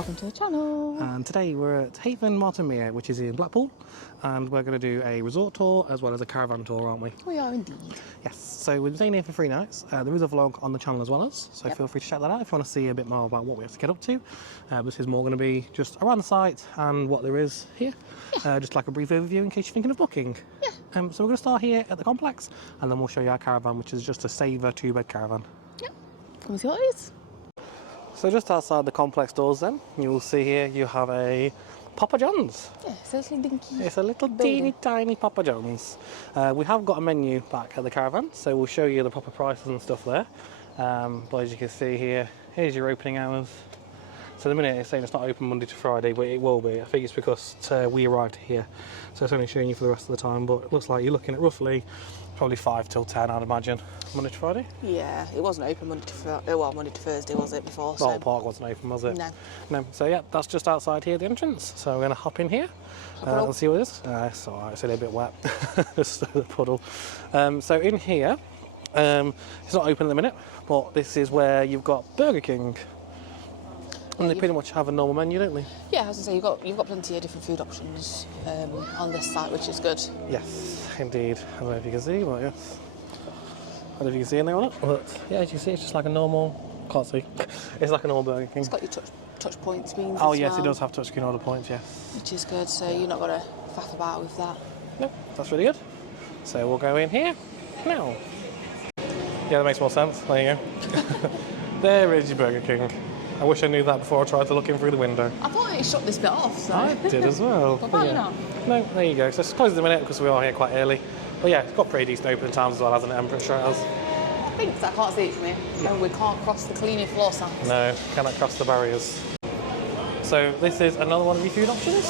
Welcome to the channel. And today we're at Haven Marton Mere, which is in Blackpool, and we're going to do a resort tour as well as a caravan tour, aren't we? We are indeed. Yes, so we're staying here for 3 nights. There is a vlog on the channel as well so feel free to check that out if you want to see a bit more about what we have to get up to. This is more going to be just around the site and what there is here, just like a brief overview in case you're thinking of booking. Yeah. So we're going to start here at the complex, and then we'll show you our caravan, which is just a Saver 2-bed caravan. Yep. Come and see what it is. So just outside the complex doors then, you will see here you have a Papa John's. Yeah, it's a little dinky. It's a little teeny tiny Papa John's. We have got a menu back at the caravan, so we'll show you the proper prices and stuff there. But as you can see here, here's your opening hours. So the minute it's saying it's not open Monday to Friday, but it will be. I think it's because we arrived here, so it's only showing you for the rest of the time. But it looks like you're looking at roughly probably 5 till 10, I'd imagine. Monday to Friday? Yeah, it wasn't open Monday to Thursday, was it, before? So. The park wasn't open, was it? No. No. So yeah, that's just outside here, the entrance. So we're going to hop in here and see what it is. It's alright, it's a little bit wet, just the puddle. So in here, it's not open at the minute, but this is where you've got Burger King. And they pretty much have a normal menu, don't they? Yeah, as I say, you've got plenty of different food options on this site, which is good. Yes, indeed. I don't know if you can see, but yes. I don't know if you can see anything on it, but yeah, as you can see, it's just like a normal. Can't see. It's like a normal Burger King. It's got your touch point screens. Oh as yes, well, it does have touchscreen order points. Yes. Which is good, so you're not gonna faff about with that. No, that's really good. So we'll go in here now. Yeah, that makes more sense. There you go. There is your Burger King. I wish I knew that before I tried to look in through the window. I thought it shut this bit off, so... I did as well. Well, apparently not. No, there you go. So it's closed in a minute because we are here quite early. But yeah, it's got pretty decent opening times as well, hasn't it? I'm pretty sure it has. I think so. I can't see it from here. No, we can't cross the cleaning floor signs. No, cannot cross the barriers. So this is another one of your food options.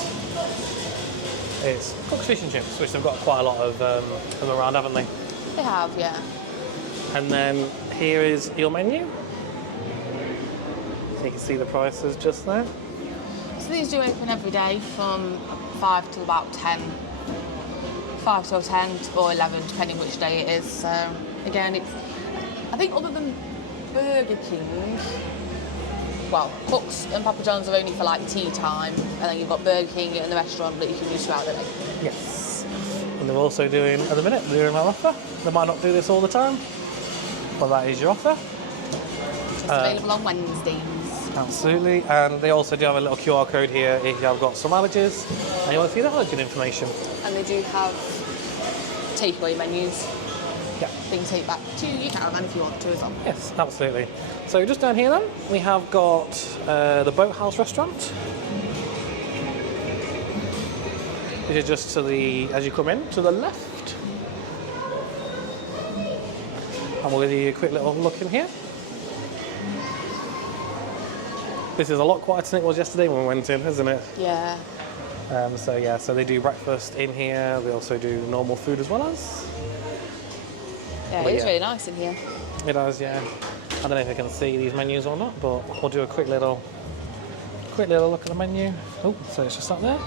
It's Cook's Fish and Chips, which they've got quite a lot of them around, haven't they? They have, yeah. And then here is your menu. So you can see the prices just there. So these do open every day from 5 till about 10. 5 till 10 or 11, depending which day it is. So again, I think other than Burger King, well, Cook's and Papa John's are only for like tea time, and then you've got Burger King in the restaurant that you can use throughout the day. Yes. And they're also doing, at the minute, they're doing our offer. They might not do this all the time, but that is your offer. It's available on Wednesdays. Absolutely, and they also do have a little QR code here if you have got some allergies and you want to see the allergen information. And they do have takeaway menus. Yeah. That you can take back to your caravan if you want to as well. Yes, absolutely. So just down here then, we have got the Boathouse restaurant. This is just to the, as you come in, to the left. And we'll give you a quick little look in here. This is a lot quieter than it was yesterday when we went in, isn't it? Yeah. So they do breakfast in here. They also do normal food as well as. Yeah, it's really nice in here. It does, yeah. I don't know if you can see these menus or not, but we'll do a quick little look at the menu. Oh, so it's just up there.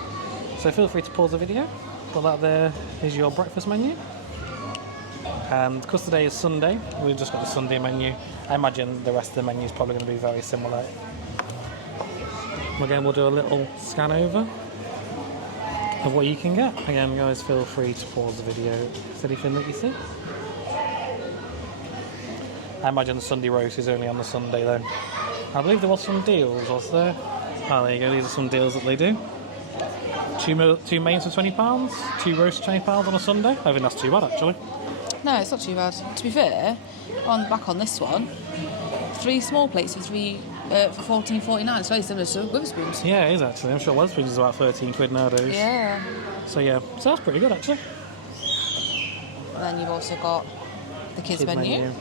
So feel free to pause the video. But that there is your breakfast menu. And because today is Sunday, we've just got the Sunday menu. I imagine the rest of the menu is probably going to be very similar. Again, we'll do a little scan over of what you can get. Again, guys, feel free to pause the video if there's anything that you see. I imagine the Sunday roast is only on the Sunday though. I believe there was some deals, was there? Oh, there you go, these are some deals that they do. Two mains for £20, 2 roasts for £20 on a Sunday. I think that's too bad actually. No, it's not too bad. To be fair, back on this one, 3 small plates for £14.49. It's very similar to Witherspoons. Yeah, it is actually. I'm sure Witherspoons is about 13 quid nowadays. Yeah. So yeah, so that's pretty good actually. And then you've also got the kids menu.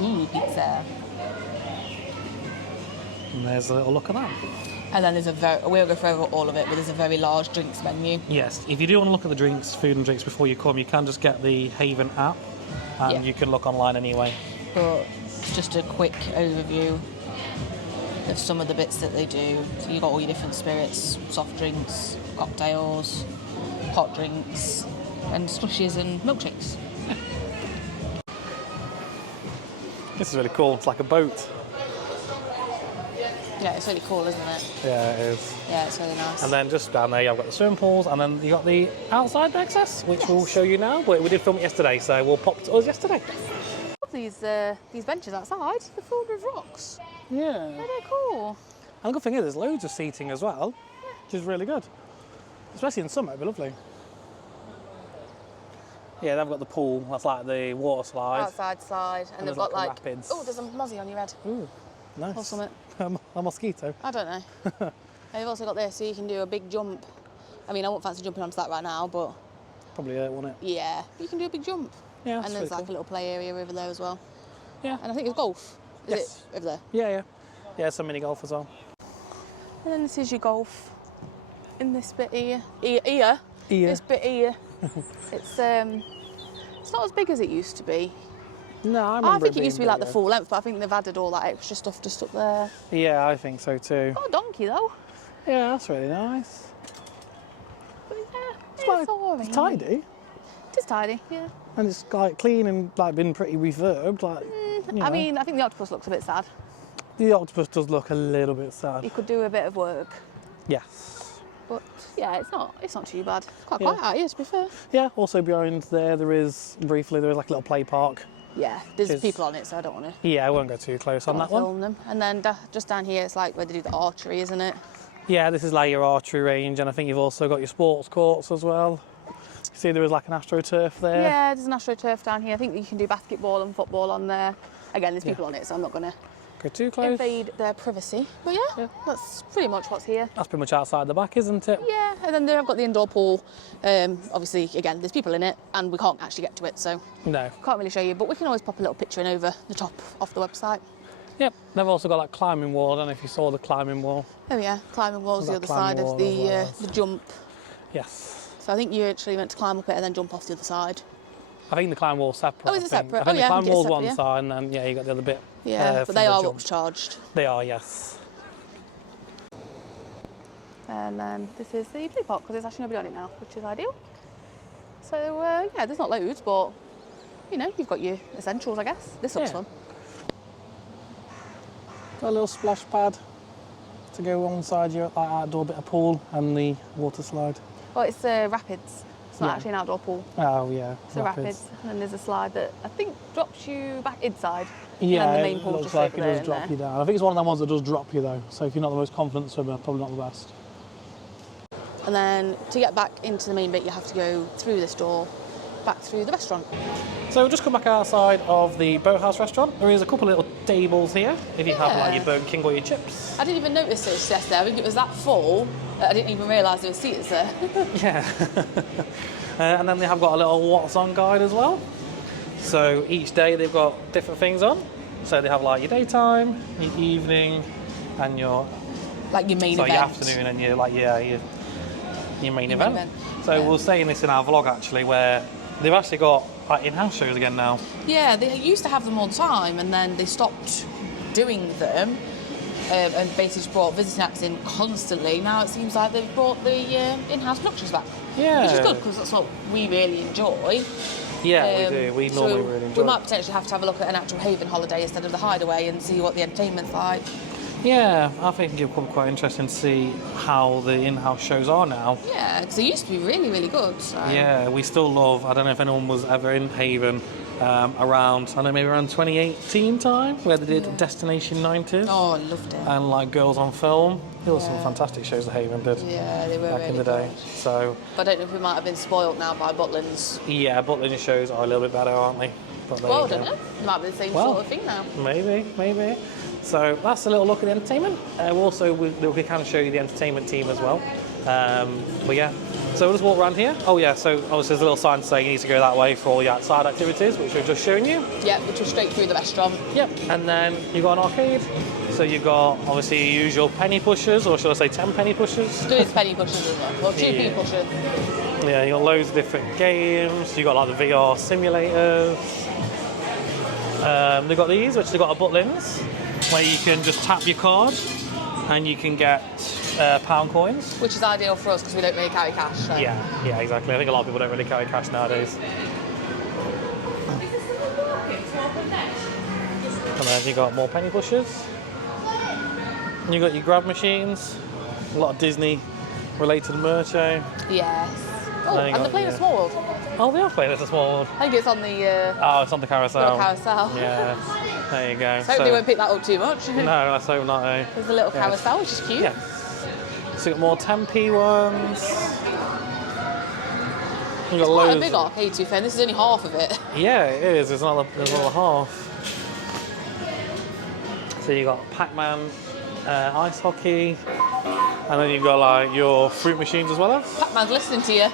Ooh, pizza. And there's a little look at that. And then we'll go through all of it, but there's a very large drinks menu. Yes, if you do want to look at the drinks, food and drinks before you come, you can just get the Haven app and you can look online anyway. But just a quick overview of some of the bits that they do. So you've got all your different spirits, soft drinks, cocktails, hot drinks, and slushies and milkshakes. This is really cool. It's like a boat. Yeah, it's really cool, isn't it? Yeah, it is. Yeah, it's really nice. And then just down there, you've got the swimming pools, and then you got the outside access, which we'll show you now. But we did film it yesterday, so we'll pop to us yesterday. These benches outside, they're filled with rocks. Yeah. They're cool. And the good thing is, there's loads of seating as well, which is really good. Especially in summer, it'd be lovely. Yeah, they've got the pool, that's like the water slide. Outside slide, and they've got like like... rapids. Oh, there's a mozzie on your head. Ooh, nice. Or something. A mosquito. I don't know. And you've also got this, so you can do a big jump. I mean, I won't fancy jumping onto that right now, but... Probably hurt, won't it? Yeah, you can do a big jump. Yeah, and there's like a little play area over there as well. Yeah. And I think it's golf. Is it over there? Yeah, yeah. Yeah, some mini golf as well. And then this is your golf in this bit here. Here. This bit here. It's not as big as it used to be. No, I think it used to be like the full length, but I think they've added all that extra stuff just up there. Yeah, I think so too. Got a donkey though. Yeah, that's really nice. But yeah, It's tidy. It is tidy, yeah. And it's like clean and like been pretty refurbed. Like, I mean, I think the octopus looks a bit sad. The octopus does look a little bit sad. He could do a bit of work. Yes. But yeah, it's not too bad. It's quite quiet out here, to be fair. Yeah, also behind there is like a little play park. Yeah, there's people on it, so I don't want to. Yeah, I won't go too close on that one. Film them. And then just down here, it's like where they do the archery, isn't it? Yeah, this is like your archery range, and I think you've also got your sports courts as well. You see there is like an AstroTurf there. Yeah, there's an AstroTurf down here. I think you can do basketball and football on there. Again, there's people on it, so I'm not going to go too close. Invade their privacy. But yeah, that's pretty much what's here. That's pretty much outside the back, isn't it? Yeah, and then they've got the indoor pool. Obviously, again, there's people in it, and we can't actually get to it, so no, can't really show you. But we can always pop a little picture in over the top off the website. Yep, they've also got like climbing wall. I don't know if you saw the climbing wall. Oh yeah, climbing wall's the other side of the jump. Yes. So I think you actually meant to climb up it and then jump off the other side. I think the climb wall's separate. Oh, is it separate? I think the climb wall's one yeah. side, and then you got the other bit. Yeah, but they are upcharged. They are, yes. And then this is the blue pot because there's actually nobody on it now, which is ideal. So yeah, there's not loads, but you know, you've got your essentials, I guess. This looks fun. Got a little splash pad to go alongside your outdoor bit of pool and the water slide. Well, it's rapids. It's not actually an outdoor pool. Oh yeah. So rapids, and then there's a slide that I think drops you back inside. Yeah, and then the main pool it looks just like over it there does drop you down. I think it's one of them ones that does drop you though. So if you're not the most confident swimmer, probably not the best. And then to get back into the main bit, you have to go through this door, back through the restaurant. So we'll just come back outside of the Boathouse restaurant. There is a couple of little tables here if you have like your Burger King or your chips. I didn't even notice it yesterday. I think it was that full that I didn't even realise there were seats there. Yeah. And then they have got a little what's on guide as well. So each day they've got different things on. So they have like your daytime, your evening, and your like your main event. Your afternoon and your main event. So we'll say in this in our vlog actually, where they've actually got like in-house shows again now. Yeah, they used to have them all the time, and then they stopped doing them. And basically just brought visiting acts in constantly. Now it seems like they've brought the in-house productions back. Yeah. Which is good because that's what we really enjoy. Yeah, we do. We normally really enjoy. We might potentially have to have a look at an actual Haven holiday instead of the Hideaway and see what the entertainment's like. Yeah, I think it'll be quite interesting to see how the in-house shows are now. Yeah, because they used to be really, really good. So. Yeah, we still love, I don't know if anyone was ever in Haven around, I don't know, maybe around 2018 time, where they did Destination 90s. Oh, I loved it. And like Girls on Film. There were some fantastic shows that Haven did. Yeah, they were back really in the day. Good. So. But I don't know if we might have been spoilt now by Butlins. Yeah, Butlins shows are a little bit better, aren't they? Well, I don't know. It might be the same sort of thing now. Maybe. So that's a little look at the entertainment. We can show you the entertainment team as well. But yeah, so we'll just walk around here. Oh yeah, so obviously there's a little sign saying you need to go that way for all your outside activities, which we've just shown you. Yeah, which was straight through the restaurant. Yep, and then you've got an arcade. So you've got obviously your usual penny pushers, or should I say 10 penny pushers? There is penny pushers as well, or 2p pushers. Yeah, you've got loads of different games. You've got like the VR simulators. They've got these, which they've got a Butlins, where you can just tap your card and you can get pound coins. Which is ideal for us because we don't really carry cash. So. Yeah, exactly. I think a lot of people don't really carry cash nowadays. And then you've got more penny pushers. You got your grab machines, a lot of Disney related merch. Yes. Oh, Then you and got, they're playing yeah. a small world. Oh, they are playing It's a Small World. I think it's on the Oh, it's on the carousel. little carousel. Yeah, there you go. So hope they won't pick that up too much. No, let's hope not. There's a little Yes. carousel, which is cute. Yes. So you got more 10p ones. You got Quite a loads. big arcade, to be fair. This is only half of it. Yeah, it is. There's another half. So you got Pac-Man, ice hockey, and then you've got like your fruit machines as well. Pac-Man's listening to you.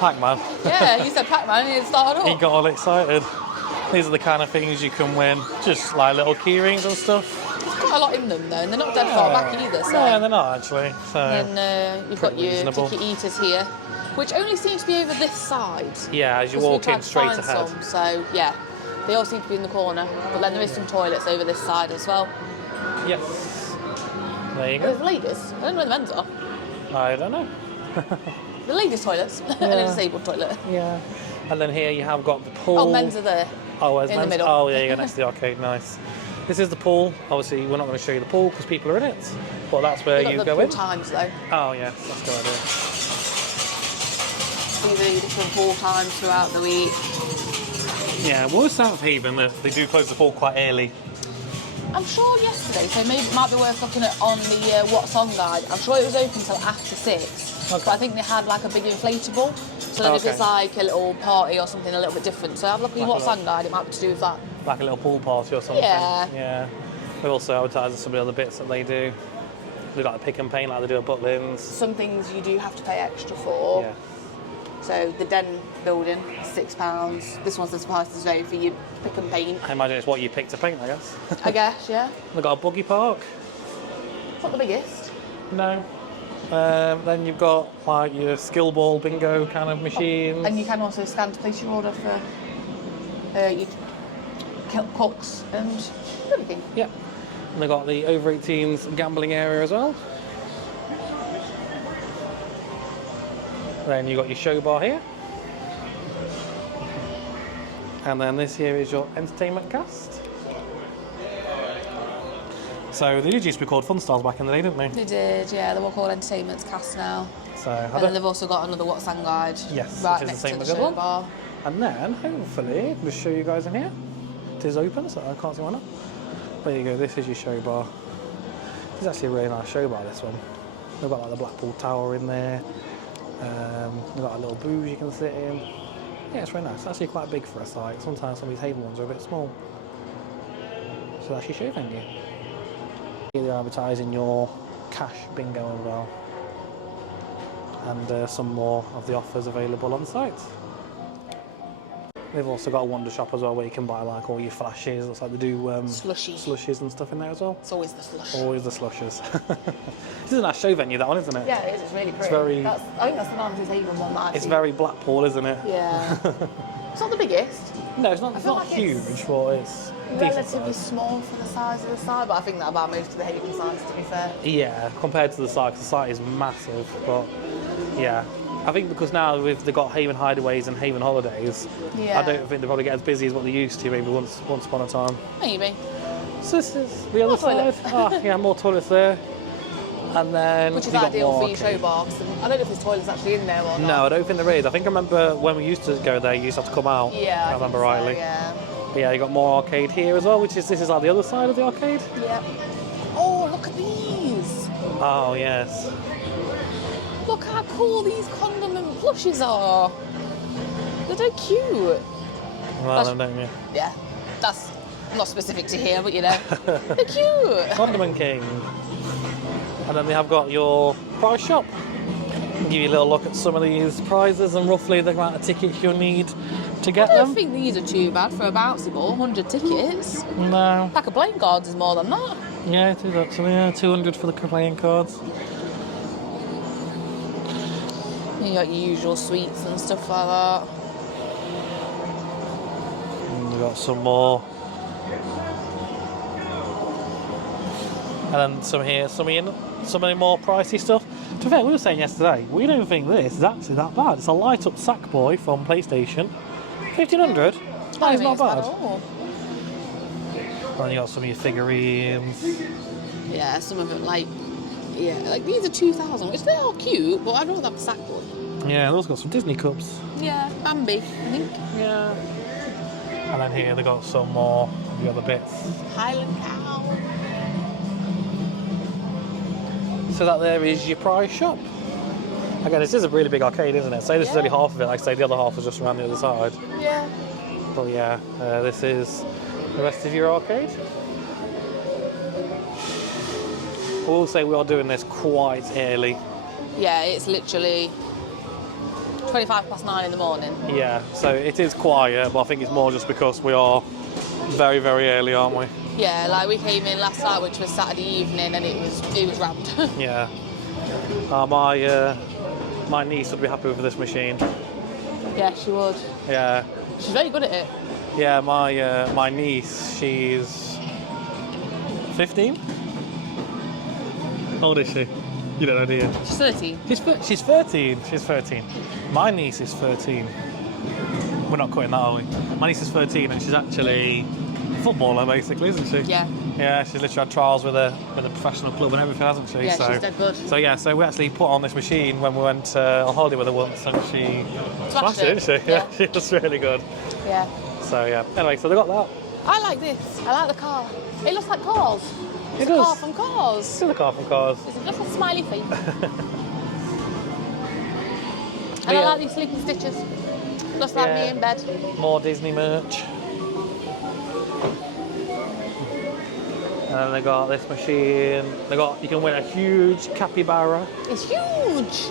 Pac-Man. Yeah, you said Pac-Man and it started He up. got all excited. These are the kind of things you can win, just like little key rings and stuff. There's quite a lot in them though, and they're not dead far back either. So. Yeah, they're not actually. So. Then you've got your reasonable. ticket eaters here, which only seem to be over this side. Yeah, as you 'Cause we walk tried in to straight find ahead. some, so yeah, they all seem to be in the corner. But then there is some toilets over this side as well. Yes. There you There's go. ladies. I don't know where the men's are. I don't know. The ladies' toilets and a disabled toilet. Yeah. And then here you have got the pool. Oh, men's are there. Oh, where's in the men's? middle. Oh, yeah, you go next to the arcade. Nice. This is the pool. Obviously, we're not going to show you the pool because people are in it. But that's where We've you got go the in. pool times though. Oh, yeah. That's a good idea. These are the different pool times throughout the week. Yeah, well, South Haven, they do close the pool quite early. I'm sure yesterday, so maybe it might be worth looking at on the What's On guide. I'm sure it was open till after 6. Okay. But I think they had like a big inflatable. So then if Okay. it's like a little party or something a little bit different. So have a look at your Like a What's On guide, it might be to do with that. Like a little pool party or something. Yeah. Yeah. They also advertise some of the other bits that they do. They like pick and paint like they do at Butlins. Some things you do have to pay extra for. Yeah. So the Den building, £6. This one's the surprise today for you pick and paint. I imagine it's what you pick to paint, I guess. I guess, yeah. They've got a buggy park. It's not the biggest. No. Then you've got like your skill ball bingo kind of machines. And you can also scan to place your order for your cooks and everything. Yeah. And they've got the over 18s gambling area as well. Then you've got your show bar here. And then this here is your entertainment cast. So they did used to be called Fun Stars back in the day, didn't they? They did, yeah. They're all called Entertainment's Cast now. So And then they've also got another What's On guide. Yes, right which is next the same to as the the show other one. bar. And then, hopefully, we'll show you guys in here. It is open, so I can't see why not. There you go, this is your show bar. This is actually a really nice show bar, this one. They've got like the Blackpool Tower in there. They've got a little booth you can sit in. Yeah, it's really nice. It's actually quite big for a site. Sometimes some of these Haven ones are a bit small. So that's your show venue. Here they're advertising your cash bingo as well. And some more of the offers available on site. They've also got a Wonder Shop as well where you can buy like all your flashes. Looks like they do slushies and stuff in there as well. It's always the slush. Always the slushes. This is a nice show venue, that one, isn't it? Yeah, it is. It's really pretty. very- I think that's the nicest Haven one that I've It's seen. very Blackpool, isn't it? Yeah. It's not the biggest. No, it's not, I feel not like huge, it's but it's decent Relatively size. small for the size of the site, but I think that about most of the Haven sites, to be fair. Yeah, compared to the site, 'cause the site is massive, but yeah. I think because now they've got Haven Hideaways and Haven Holidays, Yeah. I don't think they probably get as busy as what they used to maybe once upon a time. Maybe. So this is the other More side. toilet. Yeah, more toilets there. And then Which is you've got ideal more for your show arcade. bar. 'Cause I don't know if there's toilets actually in there or not. No, I don't think there is. I think I remember when we used to go there, you used to have to come out. Yeah, I remember think rightly. So, yeah. But yeah, you got more arcade here as well, which is this is like the other side of the arcade. Yeah. Oh, look at these! Oh yes. Look how cool these condiment plushies are. They're so cute. Well, them, don't you? Yeah, that's not specific to here, but you know, they're cute. Condiment King. And then they have got your prize shop. Give you a little look at some of these prizes and roughly the amount of tickets you'll need to get I don't them. think these are too bad for a bouncy ball. 100 tickets. No. Pack of playing cards is more than that. Yeah, it is actually. Yeah, 200 for the playing cards. You got your usual sweets and stuff like that. And we've got some more. And then some here, some of the more pricey stuff. To be fair, we were saying yesterday, we don't think this is actually that bad. It's a light-up Sackboy from PlayStation. 1,500? That is not bad. At all. then you got some of your figurines. Yeah, some of them like these are 2,000, which they are cute, but I'd rather have a sackboard. Yeah, those got some Disney cups. Yeah, Bambi, I think. Yeah. And then here they got some more of the other bits. Highland cow. So that there is your prize shop. Again, this is a really big arcade, isn't it? Say this is only half of it, like I say the other half is just around the other side. Yeah. But yeah, this is the rest of your arcade. I will say we are doing this quite early. Yeah, it's literally 9:25 in the morning. Yeah, so it is quiet, but I think it's more just because we are very, very early, aren't we? Yeah, like we came in last night, which was Saturday evening, and it was rammed. Yeah. My niece would be happy with this machine. Yeah, she would. Yeah. She's very good at it. Yeah, my niece, she's 15. How old is she? You don't know, do you? She's 13. She's 13. She's 13. My niece is 13. We're not cutting that, are we? My niece is 13 and she's actually a footballer, basically, isn't she? Yeah. Yeah, she's literally had trials with a professional club and everything, hasn't she? Yeah, she's dead good. So we actually put on this machine when we went on holiday with her once, and she smashed it, didn't she? Yeah, she was really good. Yeah. So yeah. Anyway, so they got that. I like this. I like the car. It looks like Cars. It's a does. car from Cars. Still a car from Cars. It's just a smiley face. And Yeah. I like these sleeping stitches. Looks like me in bed. More Disney merch. And then they got this machine. You can win a huge capybara. It's huge.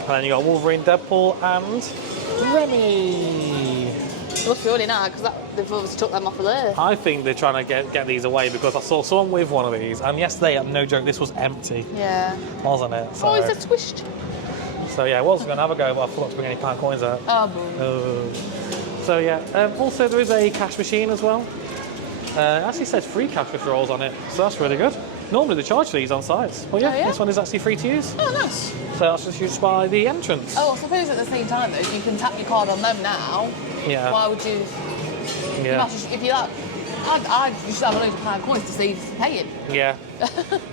And then you got Wolverine, Deadpool, and Remy. It must be really nice because they've obviously took them off of there. I think they're trying to get these away because I saw someone with one of these, and yesterday, no joke, this was empty, Yeah. wasn't it? So, Oh, is it squished? So yeah, I was going to have a go, but I forgot to bring any pound coins out. Oh, boo. So yeah, also there is a cash machine as well. It actually says free cash withdrawals on it, so that's really good. Normally they charge these on sites, but yeah, Oh, yeah? this one is actually free to use. Oh, nice. So that's just used by the entrance. Oh, I suppose at the same time though, if you can tap your card on them now, Yeah. why would you? Yeah. If you like, I used to have a load of pound coins to save paying Yeah.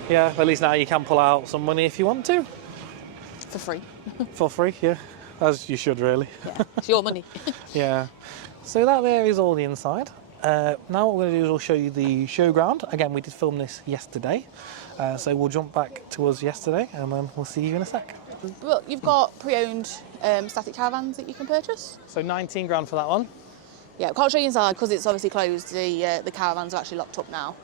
Yeah, at least now you can pull out some money if you want to. for free. For free, yeah. As you should, really. Yeah, it's your money. Yeah. So that there is all the inside. Now what we're going to do is we'll show you the showground. Again, we did film this yesterday. So we'll jump back to us yesterday and then we'll see you in a sec. But you've got pre-owned static caravans that you can purchase. So 19 grand for that one. Yeah, I can't show you inside because it's obviously closed. The caravans are actually locked up now.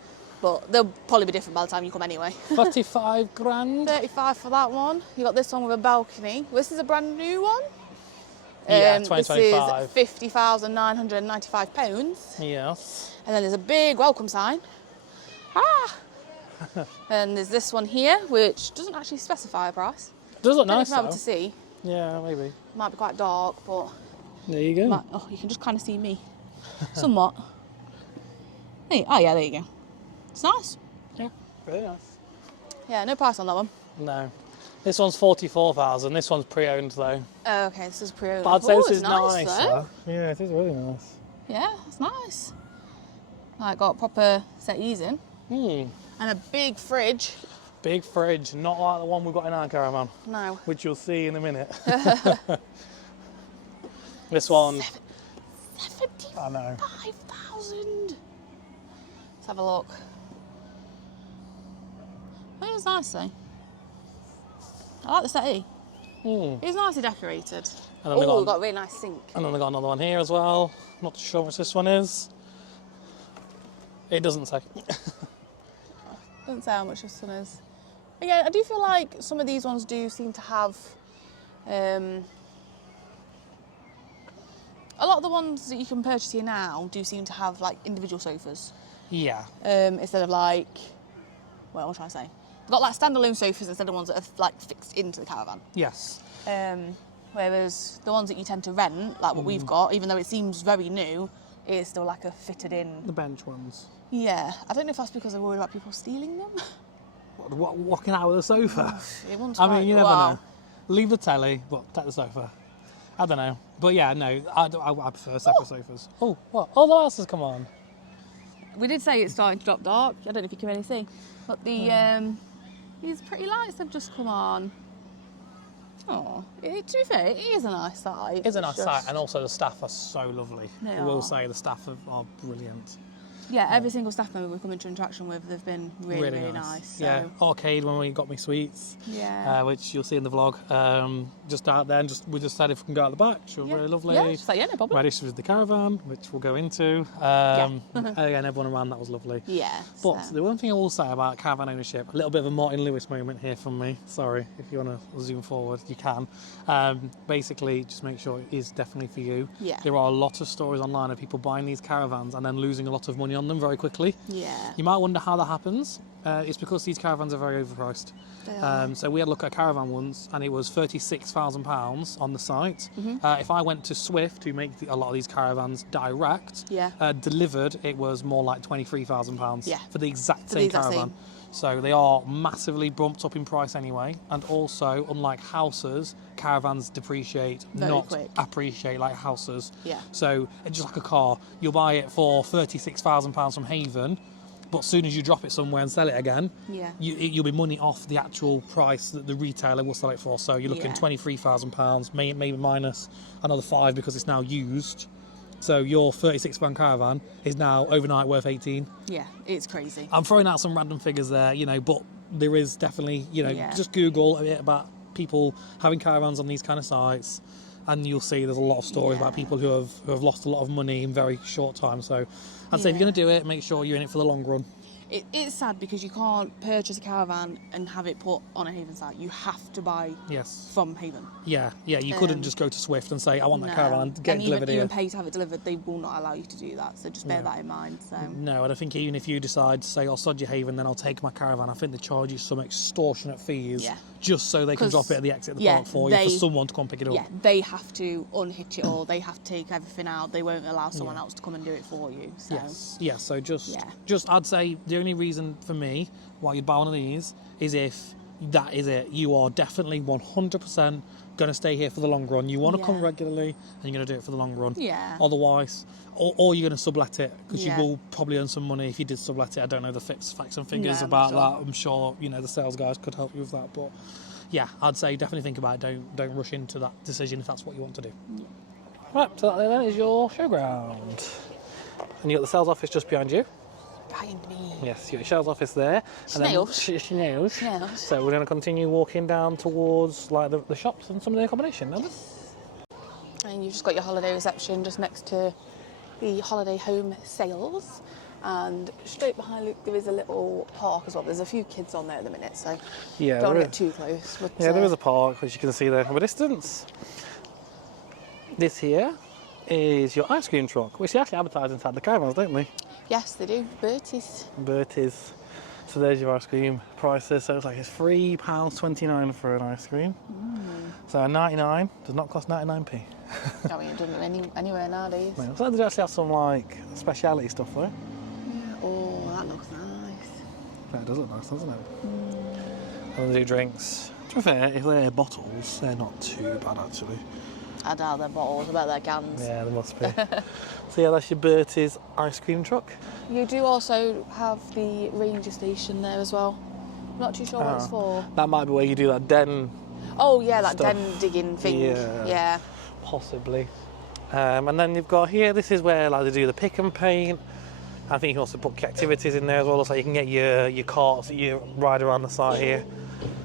But they'll probably be different by the time you come anyway. 35 grand. 35 for that one. You got this one with a balcony. This is a brand new one. Yeah, This 2025. is £50,995. Yes. And then there's a big welcome sign. And there's this one here, which doesn't actually specify a price. Does look Don't know nice if I'm able though. to see. Yeah, maybe. Might be quite dark, but There you go. oh, you can just kind of see me, somewhat. Oh yeah, there you go. It's nice. Yeah, very nice. Yeah, no price on that one. No. This one's 44,000. This one's pre-owned though. Oh, okay, this is pre-owned. But I'd say this it's is nice. though. Yeah, it is really nice. Yeah, it's nice. Like, got proper settees in. Hmm. And a big fridge. Big fridge, not like the one we've got in our caravan, No. which you'll see in a minute. This one, I know. 75,000. Let's have a look. It is nice though. I like the settee. It's nicely decorated. And then Oh, we've got a really nice sink. And then they got another one here as well. Not sure what this one is. It doesn't say. Doesn't say how much this one is. Again, I do feel like some of these ones do seem to have a lot of the ones that you can purchase here now do seem to have like individual sofas. Yeah. Instead of like, well, what should I say? They've got like standalone sofas instead of ones that are like fixed into the caravan. Yes. Whereas the ones that you tend to rent, like what we've got, even though it seems very new, it is still like a fitted in. The bench ones. Yeah, I don't know if that's because they're worried about people stealing them. What, walking out with a sofa? It wouldn't I mean, you never well, know. Leave the telly, but take the sofa. I don't know. But yeah, no, I prefer separate sofas. Oh, what? Oh, the lights has come on. we did say it's starting to drop dark. I don't know if you can really see, but these pretty lights have just come on. Oh, to be fair, it is a nice site. It is a nice site, and also the staff are so lovely. I will say the staff are brilliant. Yeah, every single staff member we come into interaction with, they've been really nice. So. Yeah, arcade when we got me sweets, which you'll see in the vlog. Just out there, and we just said if we can go out the back, which was really lovely. Yeah, just like, no problem. Right, this was the caravan, which we'll go into. Again, everyone around, that was lovely. Yeah. But the one thing I will say about caravan ownership, a little bit of a Martin Lewis moment here from me. Sorry, if you want to zoom forward, you can. Basically, just make sure it is definitely for you. Yeah. There are a lot of stories online of people buying these caravans and then losing a lot of money on them very quickly. Yeah. You might wonder how that happens. It's because these caravans are very overpriced. They are. So we had a look at a caravan once, and it was £36,000 on the site. If I went to Swift, who make a lot of these caravans direct, delivered, it was more like £23,000 for the exact same caravan. So they are massively bumped up in price anyway. And also, unlike houses, caravans depreciate, not appreciate like houses. Yeah. So it's just like a car. You'll buy it for £36,000 from Haven, but as soon as you drop it somewhere and sell it again, you'll be money off the actual price that the retailer will sell it for. So you're looking £23,000, maybe minus another £5 because it's now used. So your £36 caravan is now overnight worth 18. Yeah, it's crazy. I'm throwing out some random figures there, but there is definitely, just Google a bit about people having caravans on these kind of sites, and you'll see there's a lot of stories about people who have lost a lot of money in very short time. So I'd say if you're going to do it, make sure you're in it for the long run. It's sad because you can't purchase a caravan and have it put on a Haven site. You have to buy from Haven. Yeah, you couldn't just go to Swift and say, I want that caravan, get it delivered here. And even pay to have it delivered, they will not allow you to do that. So just bear that in mind. So. No, and I think even if you decide to say, I'll sod your Haven, then I'll take my caravan, I think they charge you some extortionate fees just so they can drop it at the exit of the park for you, for someone to come pick it up. Yeah, they have to unhitch it all. They have to take everything out. They won't allow someone else to come and do it for you. So. Yes, so just I'd say the only reason for me why you'd buy one of these is if that is it. You are definitely 100% going to stay here for the long run. You want to come regularly and you're going to do it for the long run. Yeah. Otherwise, or you're going to sublet it because you will probably earn some money if you did sublet it. I don't know the facts and figures about that. I'm sure the sales guys could help you with that. But yeah, I'd say definitely think about it. Don't rush into that decision if that's what you want to do. Yeah. Right, so that then is your showground. And you got the sales office just behind you. Behind me. Yes, you got your sales office there. Snails. Snails. So we're going to continue walking down towards like the shops and some of the accommodation, don't we? And you've just got your holiday reception just next to the holiday home sales. And straight behind Luke there is a little park as well. There's a few kids on there at the minute, so don't want to get too close. But, there is a park, which you can see there from a distance. This here is your ice cream truck, which they actually advertise inside the caravans, don't they? Yes, they do. Bertie's. So there's your ice cream prices. So it's like it's £3.29 for an ice cream. So a 99 does not cost 99p. I mean, it doesn't anywhere nowadays. No, so they actually have some like speciality stuff though. Yeah. Oh, that looks nice. Yeah, it does look nice, doesn't it? And they do drinks. To be fair, if they're bottles, they're not too bad actually. I doubt they're bottles, I bet they're cans. Yeah, they must be. So yeah, that's your Bertie's ice cream truck. You do also have the ranger station there as well. I'm not too sure what it's for. That might be where you do that den. Oh yeah, that stuff. den digging thing. Yeah. Possibly. And then you've got here, this is where like they do the pick and paint. I think you can also put activities in there as well, so you can get your carts that you ride around the site here.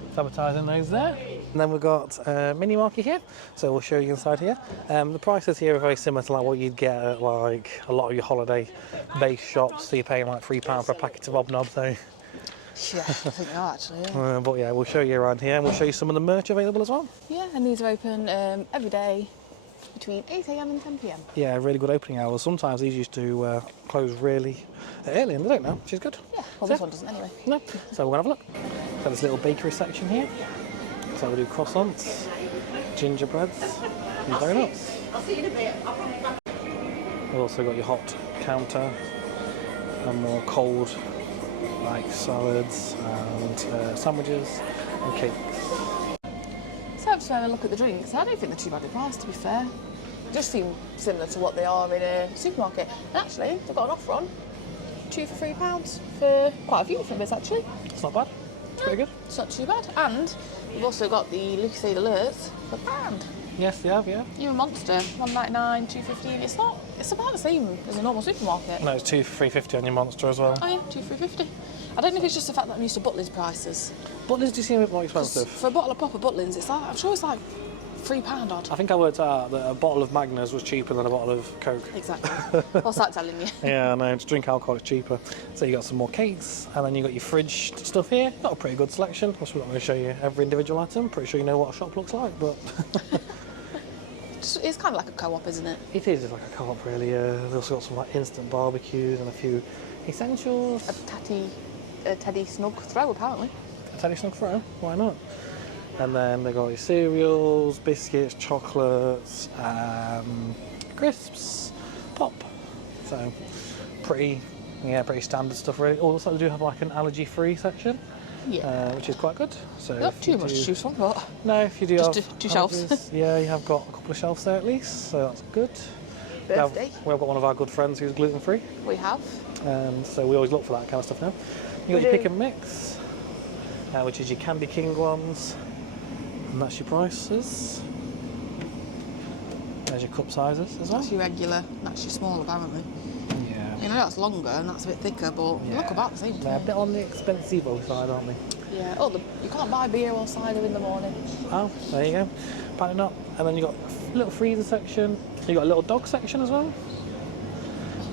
It's advertising those there. And then we've got a mini market here, so we'll show you inside here. The prices here are very similar to like what you'd get at like a lot of your holiday-based shops. So you're paying like £3 for a packet of hobnob. So yeah, I think they are actually. Yeah. But yeah, we'll show you around here, and we'll show you some of the merch available as well. Yeah, and these are open every day between 8 AM and 10 PM. Yeah, really good opening hours. Sometimes these used to close really early, and they don't now, which is good. Yeah, well this one doesn't anyway. No, so we're going to have a look. Got this little bakery section here. So we do croissants, gingerbreads, and donuts. I'll see you in a bit. We've also got your hot counter and more cold, like salads and sandwiches and cakes. So just have a look at the drinks. I don't think they're too badly priced, to be fair. Just seem similar to what they are in a supermarket. And actually, they've got an offer on. 2 for £3 for quite a few different bits actually. It's not bad. It's pretty good. It's not too bad. And we've also got the Lucasade Alerts for £1. Yes, they have, yeah. You're a monster. £1.99, £2.15. It's about the same as a normal supermarket. No, it's 2 for £3.50 on your Monster as well. Oh yeah, 2 for £3.50. I don't know if it's just the fact that I'm used to Butlins prices. Butlins do seem a bit more expensive. For a bottle of proper Butlins, it's like, I'm sure it's like £3 odd. I think I worked out that a bottle of Magners was cheaper than a bottle of Coke. Exactly. What's that telling you? Yeah, I know, to drink alcohol is cheaper. So you got some more cakes, and then you got your fridge stuff here. Got a pretty good selection. Of course, we're not going to show you every individual item. Pretty sure you know what a shop looks like, but... It's kind of like a co-op, isn't it? It is, it's like a co-op really. They've also got some like instant barbecues and a few essentials. A Teddy Snug throw, apparently. A Teddy Snug throw, why not? And then they got your cereals, biscuits, chocolates, crisps, pop. So pretty standard stuff really. Also they do have like an allergy-free section. Yeah. Which is quite good. So Not too much to choose from, but... No, if you do just have two shelves. Yeah, you have got a couple of shelves there at least, so that's good. Birthday. We've got one of our good friends who's gluten-free. We have. So we always look for that kind of stuff now. You got your pick and mix, which is your Candy King ones, and that's your prices. There's your cup sizes as well. That's your regular, that's your small, apparently. Yeah. You know, that's longer and that's a bit thicker, but they look about the same. They're a bit on the expensive side, aren't they? Yeah. Oh, you can't buy beer or cider in the morning. Oh, there you go. Pattern up. And then you've got a little freezer section. You've got a little dog section as well.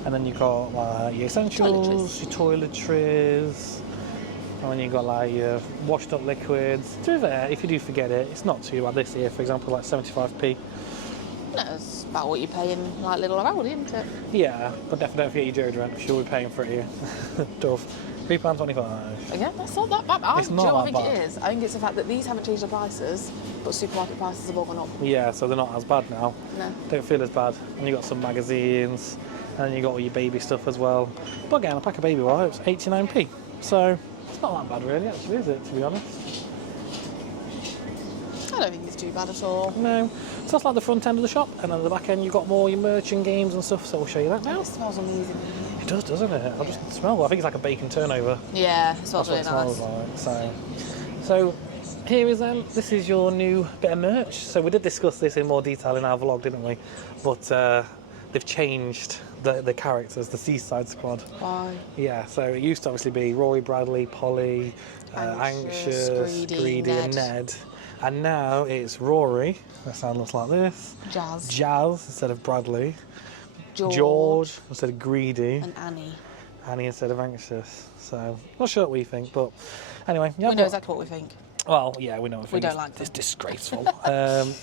And then you've got your essentials, your toiletries. And then you've got like your washed up liquids. To be fair, if you do forget it, it's not too bad. This here, for example, like 75p. That's about what you pay in like Little Aldi, isn't it? Yeah, but definitely don't forget your deodorant, because you'll be paying for it here. Dove. £3.25. Again, that's not that bad. It's not that bad. It is. I think it's the fact that these haven't changed the prices, but supermarket prices have all gone up. Yeah, so they're not as bad now. No. Don't feel as bad. And you've got some magazines, and then you've got all your baby stuff as well. But again, a pack of baby wipes, 89p. So it's not that bad really, actually, is it, to be honest? I don't think it's too bad at all. No. So that's like the front end of the shop, and then at the back end you've got more your merch and games and stuff, so we'll show you that now. It smells amazing. It does, doesn't it? I just smell well. I think it's like a bacon turnover. Yeah, it smells really That's what it nice. smells like. So here is this is your new bit of merch. So we did discuss this in more detail in our vlog, didn't we? But they've changed the characters, the Seaside squad. Why? Yeah, so it used to obviously be Rory, Bradley, Polly, Anxious, Greedy and Ned. And now it's Rory, that sound looks like this. Jazz instead of Bradley. George instead of Greedy. And Annie. Annie instead of Anxious. So, not sure what we think, but anyway. Yeah, We know exactly what we think. Well, yeah, we know what We don't like them. It's disgraceful.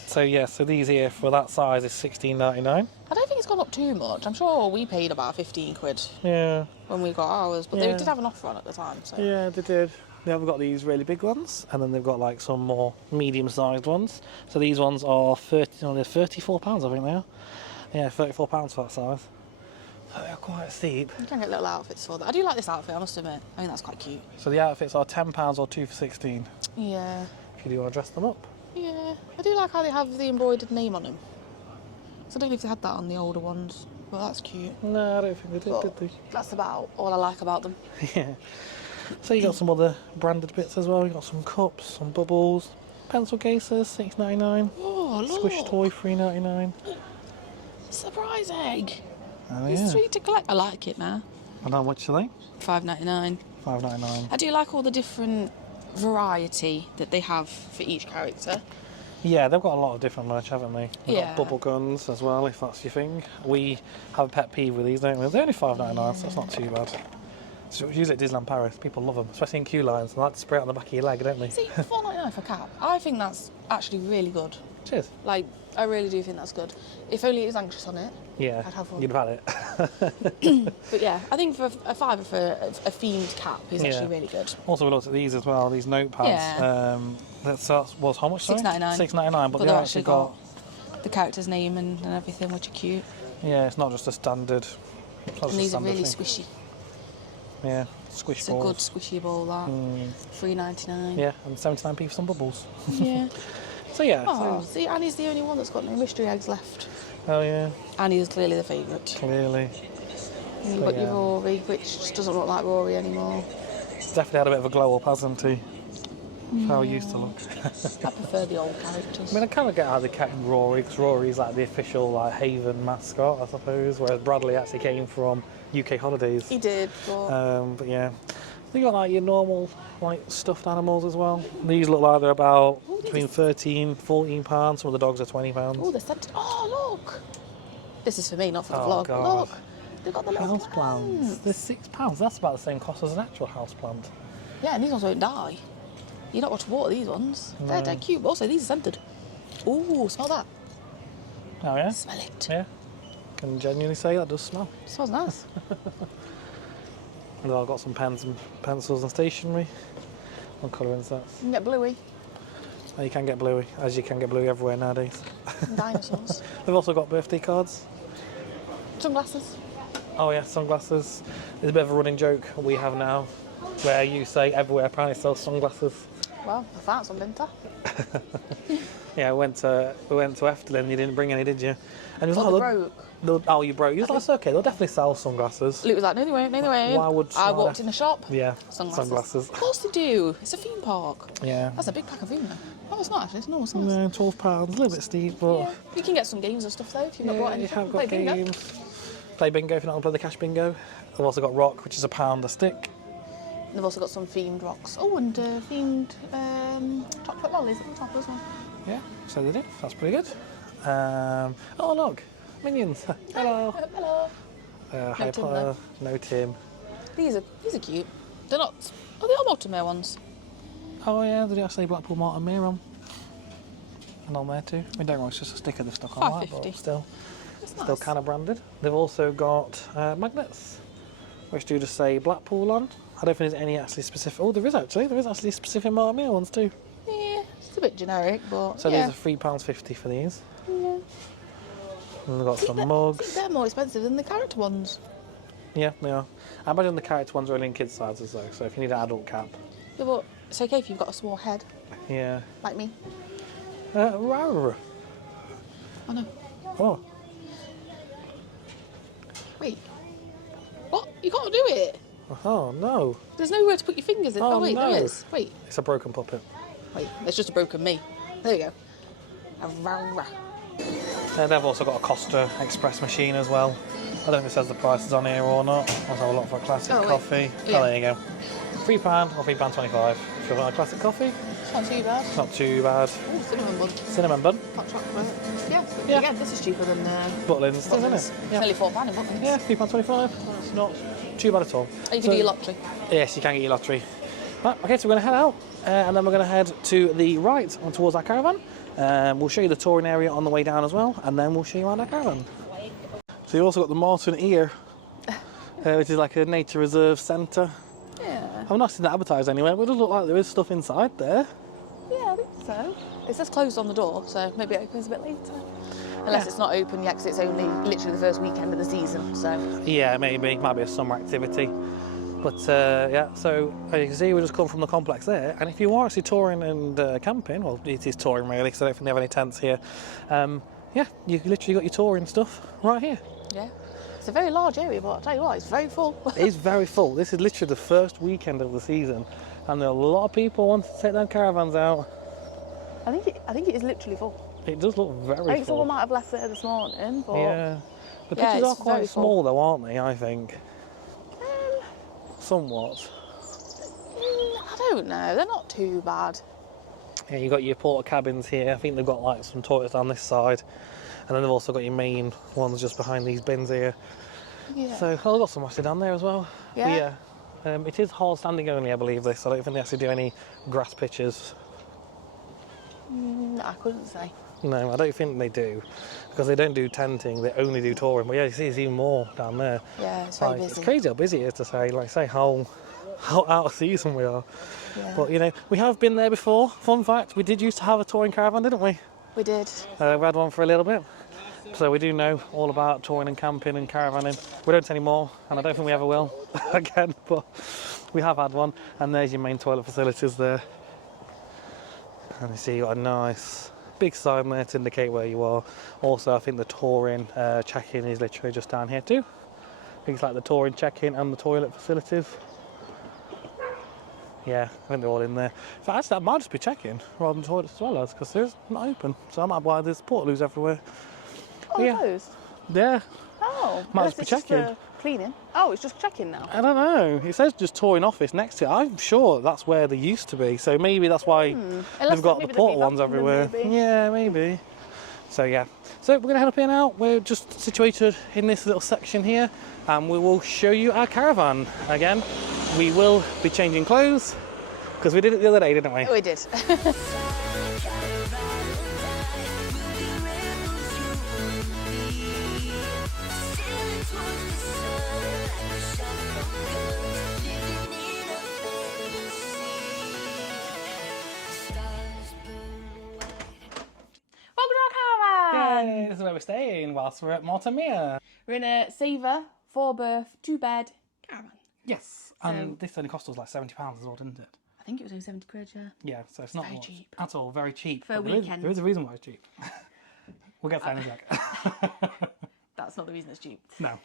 So these here for that size is £16.99. I don't think it's gone up too much. I'm sure we paid about 15 quid Yeah. when we got ours, but they did have an offer on at the time. So. Yeah, they did. They have got these really big ones, and then they've got like some more medium-sized ones. So these ones are they're £34, I think they are. Yeah, £34 for that size. So they're quite steep. You can get little outfits for that. I do like this outfit, I must admit. I think that's quite cute. So the outfits are £10 or 2 for 16. Yeah. If you do want to dress them up. Yeah. I do like how they have the embroidered name on them. So I don't know if they had that on the older ones, but that's cute. No, I don't think they did they? That's about all I like about them. Yeah. So you got some other branded bits as well. You got some cups, some bubbles, pencil cases, $6.99. Oh, look. Squish toy, $3.99. Surprise egg. Oh It's yeah. sweet to collect. I like it now. And how much are they? $5.99. $5.99. I do like all the different variety that they have for each character. Yeah, they've got a lot of different merch, haven't they? They've Yeah. got bubble guns as well, if that's your thing. We have a pet peeve with these, don't we? They're only $5.99, so that's not too bad. So usually at Disneyland Paris, people love them, especially in queue lines. They like to spray it on the back of your leg, don't they? See, $4.99 for a cap. I think that's actually really good. Cheers. Like, I really do think that's good. If only it was Anxious on it. Yeah, I'd have one. you'd have had it. But yeah, I think for a fiver for a themed cap is actually really good. Also, we looked at these as well, these notepads. Yeah. That was how much? Sorry? $6.99. $6.99, but they've actually got... the character's name and everything, which are cute. Yeah, it's not just a standard... And these are really squishy. Yeah, squish It's balls. a good squishy ball, that. $3.99. Yeah, and 79p for some bubbles. Yeah. So yeah. Oh, see, Annie's the only one that's got no mystery eggs left. Oh yeah. Annie is clearly the favourite. Clearly. And you've got your Rory, which just doesn't look like Rory anymore. It's definitely had a bit of a glow up, hasn't he? How he used to look. I prefer the old characters. I mean, I kind of get how they kept Rory, because Rory's like the official like Haven mascot, I suppose, whereas Bradley actually came from UK Holidays. He did, But yeah. You got like your normal like stuffed animals as well. These look like they're about between 13, 14 pounds. Some of the dogs are 20 pounds. Oh, they're scented. Oh, look! This is for me, not for the Oh, vlog. God. Look, they've got the little House plants. They're £6. That's about the same cost as an actual house plant. Yeah, and these ones won't die. You're not going to water these ones. No. They're cute. Also, these are scented. Ooh, smell that. Oh yeah? Smell it. Yeah. Can genuinely say that does smell. It smells nice. And I've got some pens and pencils and stationery. On colouring sets. You can get bluey. Oh, you can get bluey, as you can get bluey everywhere nowadays. And dinosaurs. They've also got birthday cards. Sunglasses. Oh yeah, sunglasses. There's a bit of a running joke we have now, where you say everywhere apparently sells sunglasses. Well, I found some, didn't I? Yeah, we went to Efteling. You didn't bring any, did you? And it was Oh, like, they broke. Oh, you broke. You was like, it's okay. They'll definitely sell sunglasses. Luke was like, no, they won't, no, they won't. Why would I walked in the shop. Yeah, Sunglasses. Of course they do. It's a theme park. Yeah. That's a big pack of theme though. Oh, it's not actually. It's normal size. No, £12. A little bit steep, but Yeah. You can get some games and stuff though if you've not brought you anything. have Play got bingo. games. Play bingo if you're not going to play the cash bingo. I've also got rock, which is £1 a stick. They've also got some themed rocks. Oh, and themed chocolate lollies at the top as well. Yeah, so they do. That's pretty good. Oh look, Minions. Hello. Hello. Hi, Tim, though. no Tim. These are cute. They're not. Oh, they are Marton Mere ones. Oh yeah, they do actually Blackpool Marton Mere on. And on there too. I don't know, it's just a sticker they've stuck on that, but £5.50. still That's nice. kind of branded. They've also got magnets, which do just say Blackpool on. I don't think there's any actually specific. Oh, there is actually specific Marton Mere ones too. Yeah, it's a bit generic, but So yeah. these are £3.50 for these. Yeah. And they've got See, some they're- mugs. see, they're more expensive than the character ones. Yeah, they are. I imagine the character ones are only in kids' sizes though, so if you need an adult cap. Yeah, but it's okay if you've got a small head, Yeah. like me. Rawr. I know. Oh. Wait. What? You can't do it. Oh no. There's nowhere to put your fingers in. Oh, wait, no. there is. Wait, It's a broken puppet. it's just a broken me. There you go. And they've also got a Costa Express machine as well. I don't think it says the prices on here or not. Also have a lot for a classic Oh, wait. coffee. Yeah. Oh, there you go. £3 or £3.25 if you want a classic coffee. It's not too bad. Not too bad. Oh, cinnamon bun. Cinnamon bun. Hot chocolate. Yeah, Yeah. again, this is cheaper than Butlins, isn't Butlins. it? It's Yeah. nearly £4 in Butlins. Yeah, £3.25. It's not too bad at all. And you can do your lottery. Yes, you can get your lottery. Right, okay, so we're going to head out and then we're going to head to the right on towards our caravan. We'll show you the touring area on the way down as well, and then we'll show you around our caravan. So you've also got the Marton Mere, which is like a nature reserve centre. Yeah. I've not seen that advertised anywhere, but it does look like there is stuff inside there. Yeah, I think so. It says closed on the door, so maybe it opens a bit later. Unless it's not open yet, because it's only literally the first weekend of the season, so... Yeah, maybe. Might be a summer activity. But yeah, so as you can see, we just come from the complex there. And if you are actually touring and camping, well, it is touring really, because I don't think they have any tents here. Yeah, you literally got your touring stuff right here. Yeah. It's a very large area, but I'll tell you what, it's very full. It is very full. This is literally the first weekend of the season, and there are a lot of people wanting to take their caravans out. I think it is literally full. It does look very full. I think someone might have left there this morning, but... Yeah. The Yeah, pictures are it's quite very small full. though, aren't they, I think? Somewhat. I don't know, they're not too bad. Yeah, you've got your porta cabins here. I think they've got like some toilets on this side. And then they've also got your main ones just behind these bins here. Yeah. So, oh, they've got some actually down there as well. Yeah? But yeah. It is hard standing only, I believe this. I don't think they actually do any grass pitches. I couldn't say. No, I don't think they do. Because they don't do tenting, they only do touring. But yeah, you see there's even more down there. Yeah, it's very Like, busy. it's crazy how busy it is to say, like say how out of season we are. Yeah. But you know, we have been there before. Fun fact, we did used to have a touring caravan, didn't we? We did. We had one for a little bit. So we do know all about touring and camping and caravanning. We don't anymore, and I don't think we ever will again, but we have had one. And there's your main toilet facilities there. And you see, you've got a nice big sign there to indicate where you are. Also, I think the touring check-in is literally just down here too. Things like the touring check-in and the toilet facilities. Yeah, I think they're all in there. In fact, actually, that might just be check-in rather than toilets as well, as because they're not open. So I might buy there's portaloos everywhere. Oh, yeah. closed? Yeah. Oh, Might unless just be it's just check-in. for cleaning. Oh, it's just check-in now. I don't know. It says just touring office next to it. I'm sure that's where they used to be. So maybe that's why they've got the portal ones everywhere. Maybe. Yeah, maybe. So yeah. So we're going to head up here now. We're just situated in this little section here, and we will show you our caravan again. We will be changing clothes because we did it the other day, didn't we? Oh, we did. Welcome to our caravan! Yay, this is where we're staying whilst we're at Marton Mere. We're in a Saver, 4-berth, 2-bed caravan. Yes, and this only cost us like £70 as well, didn't it? I think it was only 70 quid, yeah. Yeah, so it's not Very much cheap. at all, very cheap. For a But weekend. There is a reason why it's cheap. We'll get to that in a sec. That's not the reason it's cheap. No.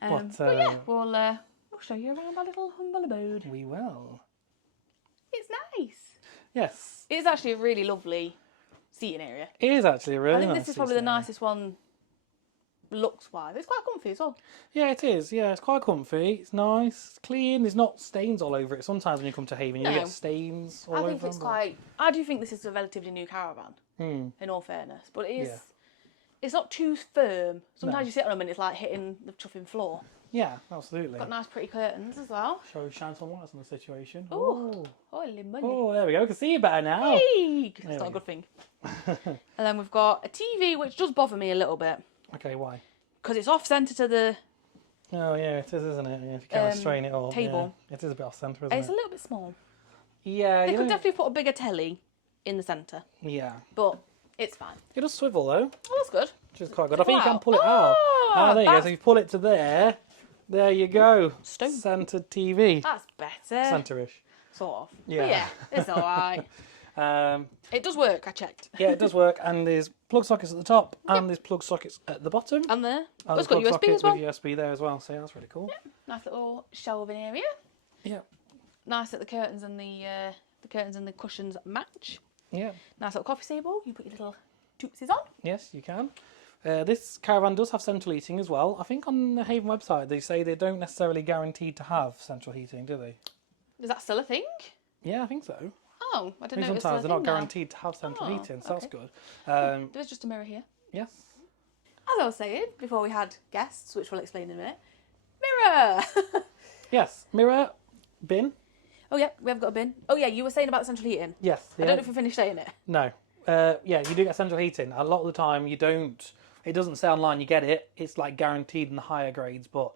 But yeah, we'll show you around our little humble abode. We will. It's nice. Yes. It's actually a really lovely seating area. It is actually a really I think nice this is probably the seating area. nicest one looks-wise. It's quite comfy as well. Yeah, it is. Yeah, it's quite comfy. It's nice. It's clean. There's not stains all over it. Sometimes when you come to Haven, you No. get stains all over I think it's them, quite... I do think this is a relatively new caravan, in all fairness. But it is... Yeah. It's not too firm. Sometimes No. you sit on them and it's like hitting the chuffing floor. Yeah, absolutely. Got nice pretty curtains as well. Shine some lights on the situation. Ooh. Holy moly. Oh, there we go. I can see you better now. Hey! That's There not a we good thing. And then we've got a TV, which does bother me a little bit. Okay, why? Because it's off-centre to the... Oh, yeah, it is, isn't it? Yeah, if you kind of strain it up. table. Yeah. It is a bit off-centre, isn't It's it? a little bit small. Yeah, They you could know- definitely put a bigger telly in the centre. Yeah. But it's fine. It does swivel, though, Oh, that's good. which is quite good. I think you Wow. can pull it out. Oh, There you go. that's- So you pull it to there. There you go. Stone. Centred TV. That's better. Centre-ish. Sort of. Yeah. But yeah, it's alright. It does work, I checked. Yeah, it does work. And there's plug sockets at the top and there's plug sockets at the bottom. And there. And It's there's got plug USB sockets as well. with USB there as well. So yeah, that's really cool. Nice little shelving area. Yeah. Nice that the curtains and the cushions match. Yeah. Nice little coffee table. You put your little tootsies on. Yes, you can. This caravan does have central heating as well. I think on the Haven website they say they don't necessarily guarantee to have central heating, do they? Is that still a thing? Yeah, I think so. Oh, I I didn't think know it was sometimes still they're a not thing now. guaranteed to have central Oh, heating, so that's okay. good. There's just a mirror here. Yes. As I was saying before we had guests, which we'll explain in a minute. Mirror! Yes. Mirror, bin. Oh yeah, we have got a bin. Oh yeah, you were saying about the central heating. Yes. I don't know if we finished saying it. No. Yeah, you do get central heating. A lot of the time you don't. It doesn't say online you get it. It's like guaranteed in the higher grades, but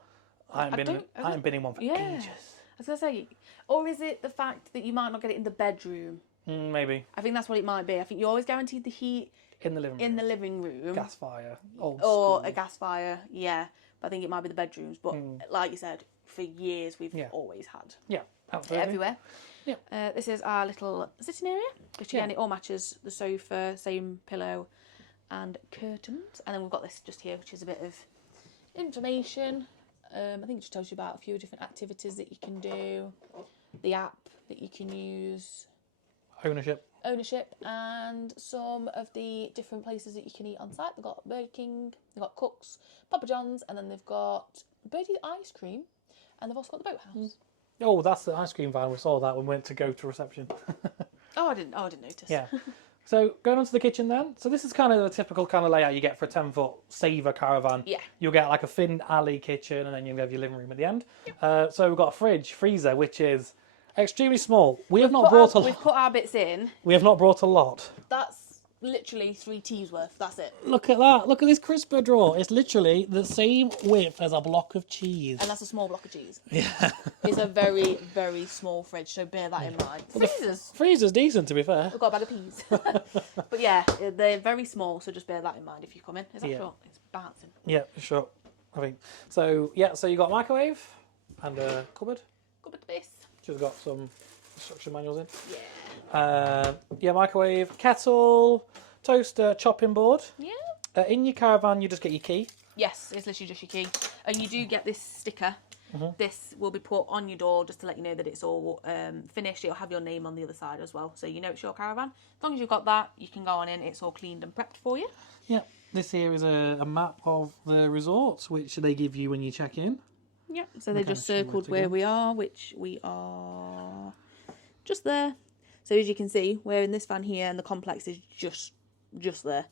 I haven't been in one for ages. I was gonna say, or is it the fact that you might not get it in the bedroom? Maybe. I think that's what it might be. I think you're always guaranteed the heat In the living room. in the living room, Gas fire. Old or school. a gas fire. Yeah, but I think it might be the bedrooms. But like you said, for years we've always had Yeah, absolutely. everywhere. Yeah. This is our little sitting area, which again it all matches the sofa, same pillow, and curtains. And then we've got this just here, which is a bit of information. I think it just tells you about a few different activities that you can do, the app that you can use, Ownership. and some of the different places that you can eat on site. They've got Burger King, they've got Cook's, Papa John's, and then they've got Birdie's Ice Cream, and they've also got the Boathouse. Oh, that's the ice cream van. We saw that when we went to go to reception. I didn't notice. Yeah. So going on to the kitchen then. So this is kind of the typical kind of layout you get for a 10-foot Saver caravan. Yeah. You'll get like a thin alley kitchen and then you'll have your living room at the end. So we've got a freezer, which is extremely small. We've not brought our bits in. We have not brought a lot. That's literally 3 teas worth. That's it. Look at that. Look at this crisper drawer. It's literally the same width as a block of cheese. And that's a small block of cheese. Yeah. It's a very, very small fridge, so bear that in mind. Freezer's decent, to be fair. We've got a bag of peas. But yeah, they're very small, so just bear that in mind if you come in. Is that sure? It's bouncing. Yeah, sure. I think. So, yeah, so you got a microwave and a cupboard. Cupboard base. Which has got some instruction manuals in. Yeah. Microwave, kettle, toaster, chopping board. Yeah. In your caravan, you just get your key. Yes, it's literally just your key. and you do get this sticker. This will be put on your door just to let you know that it's all finished. It'll have your name on the other side as well, so you know it's your caravan. As long as you've got that, you can go on in. It's all cleaned and prepped for you. Yeah, this here is a map of the resorts, which they give you when you check in. Yeah, so they just circled where we are, which we are just there. So as you can see, we're in this van here, and the complex is just there.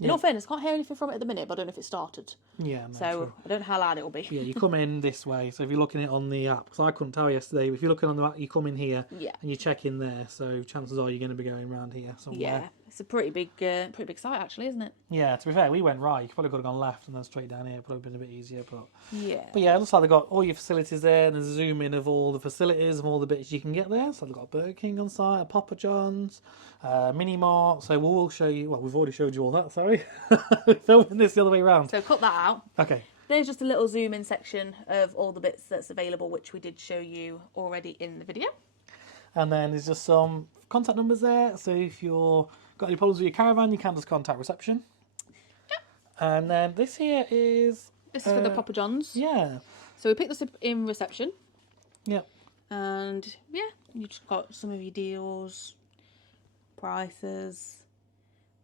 In all fairness, can't hear anything from it at the minute, but I don't know if it started. Yeah, no, so true. I don't know how loud it will be. Yeah, you come in this way. So if you're looking at it on the app, because I couldn't tell yesterday, but if you're looking on the app, you come in here and you check in there. So chances are you're going to be going around here somewhere. Yeah, it's a pretty big site actually, isn't it? Yeah, to be fair, we went right. You probably could have gone left and then straight down here. Probably been a bit easier, but yeah, it looks like they've got all your facilities there, and there's a zoom in of all the facilities and all the bits you can get there. So they've got a Burger King on site, a Papa John's, Mini Mart. So we'll show you. Well, we've already showed you all that. Sorry, we're filming this the other way around. So cut that out. Okay. There's just a little zoom in section of all the bits that's available, which we did show you already in the video. And then there's just some contact numbers there. So if you've got any problems with your caravan, you can just contact reception. Yep. And then this here is... This is for the Papa John's. Yeah. So we picked this up in reception. Yep. And yeah, you just got some of your deals, prices.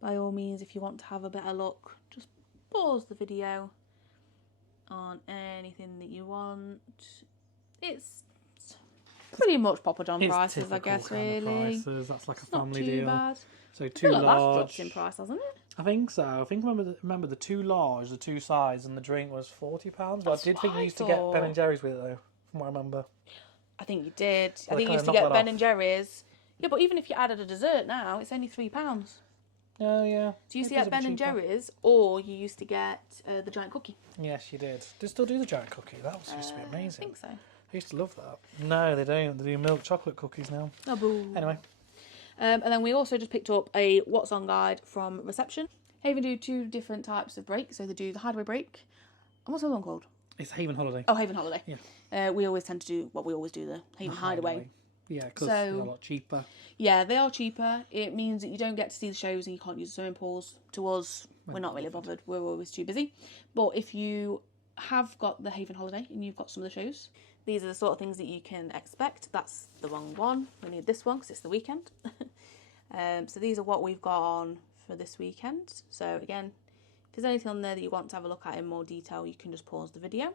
By all means, if you want to have a better look, just pause the video on anything that you want. It's pretty much Papa John prices, I guess, really. Prices. That's like it's a family not too deal. Bad. So two large. That's dropped in price, hasn't it? I think so. I think remember the two large, the two sides, and the drink was £40. But I did think you used to get Ben and Jerry's with it though, from what I remember. I think you did. Well, I think you used to get Ben and Jerry's. Yeah, but even if you added a dessert now, it's only £3. Oh yeah. So you used to get Ben and Jerry's, or you used to get the giant cookie. Yes, you did. They still do the giant cookie. That used to be amazing. I think so. I used to love that. No, they don't. They do milk chocolate cookies now. Oh, boo. Anyway. And then we also just picked up a What's On guide from reception. Haven do 2 different types of break. So they do the hideaway break. And what's the other one called? It's Haven Holiday. Oh, Haven Holiday. Yeah. We always tend to do what we always do, the Haven Hideaway. Yeah, because they're a lot cheaper. Yeah, they are cheaper. It means that you don't get to see the shows and you can't use the swimming pools. To us, we're not really bothered. We're always too busy. But if you have got the Haven Holiday and you've got some of the shows, these are the sort of things that you can expect. That's the wrong one. We need this one because it's the weekend. So these are what we've got on for this weekend. So again, if there's anything on there that you want to have a look at in more detail, you can just pause the video.